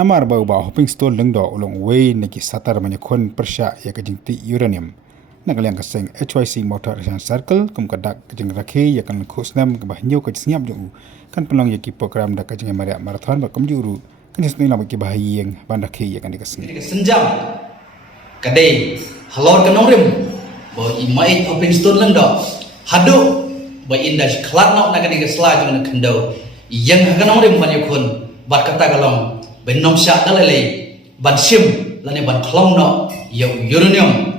Namar bau bau hopping stone lengdo ulong way neki satar banyak kon persya ya kejingti uranium. Nagaliang kaseng HYC Motor Research Circle kum kadak kejing rakhi ya kan khusnam ke bahnyo ke senyap ju kan pelong ya ki program dak kejing maria marathon ba kum juru kan sini lama ki bahayeng bandakhi ya kan dikaseng. Senjam kadai halor kanong rim bo imai hopping stone lengdo hadu ba indas klat nok naga diga sla jung kendo yang kanong rim banyak kon bat kata galong benom syak dalale ban sim lane ban klong no ya uranium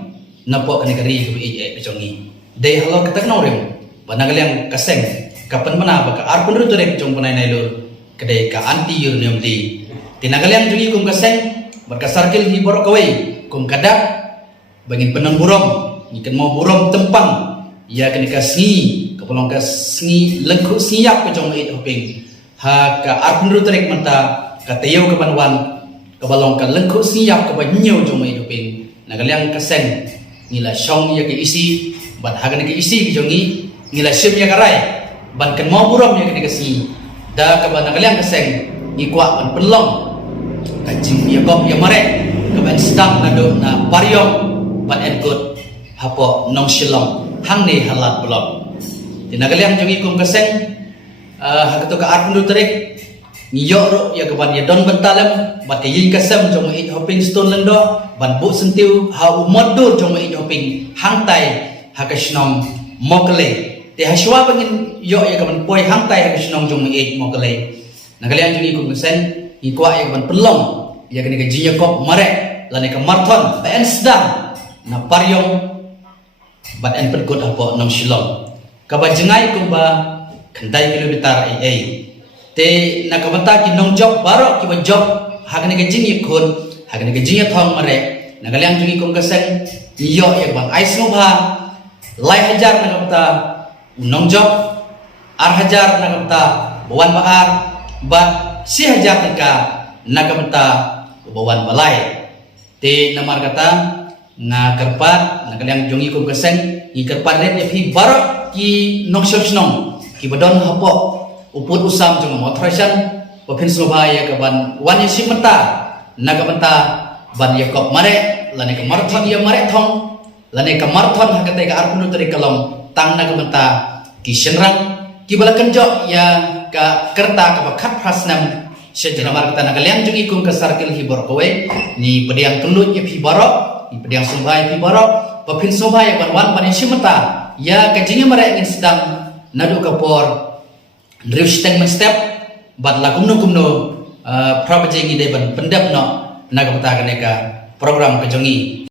napo kanigari ko becongi dei halor kata kanong rim banagaliang kaseng kapan mana ba ka arpun ru torek jong panai nailur kadai ka anti uranium di tinagaliang jungi kum kaseng berkasarkil hi borok kawai kum kadak bangin penang burom ikan mau burom tempang ya kenika singi kapolong ka singi lengku siap ke jong it hoping ha ka arpun ru torek menta katayau ke banwan kabalong ka lengku siap ke banyo jong it hoping nagaliang kaseng ngila syong ya ke isi ban hagan ke isi ke jongi ngila sim ya karai ban kan mau burom ya kenika singi da ka ban nagaliang kaseng ikwa ban pelong kajing Yakob ya mare keban sedang nado na pariong ban enkut hapo nong silong hang ni halat belum tinagaliang jongi kum kaseng hakato ka arpun terek ngiyok ro ya keban ya don bentalem bat yin kasem jong it hopping stone lendo ban bu sentiu ha umodul jong it hopping hangtai hakasnom mokle te haswa bangin yo ya keban poi hangtai hakasnom jong it mokle nagaliang jongi kum kaseng ikwa ya keban pelong ya kini ke Jacob mare lane ke marathon ben sedang na paryong bat en perkut apa nang silong kaba jengai kumba kendai kilometer ai te na kabata ki nong job baro ki ba job hagane ke jingi kun hagane ke jingi thong mare nagaliang jungi kum kaseng iyo ya bang ais ngobha lai hajar na kabata nong job ar hajar na kabata bawan baar bat si hajar ka na kabata bawan balai te namar kata na kerpat na kaliang jongi kum kaseng i kerpat ret fi barok ki nong ki badon hapo uput usam jong motoration popin sobaya ke ban wan yesi mata na ka mata ban Yakob mare lane ke marathon ya mare thong lane ke marathon hakate ka arpunu tari kalong tang na ka mata ki senrang ki balakan jo ya ka kerta ka khat prasnam sejana mar kita nagaliang jungi kum ka sarkil hi borok kowe ni pediang kelut ye hi borok ni pediang sumbai hi borok papin sobai ban wan ban simata ya kajingi mare ingin sedang nadu kapor drive statement step bat la kumno prabajengi de ban pendap no naga pata kaneka program kajongi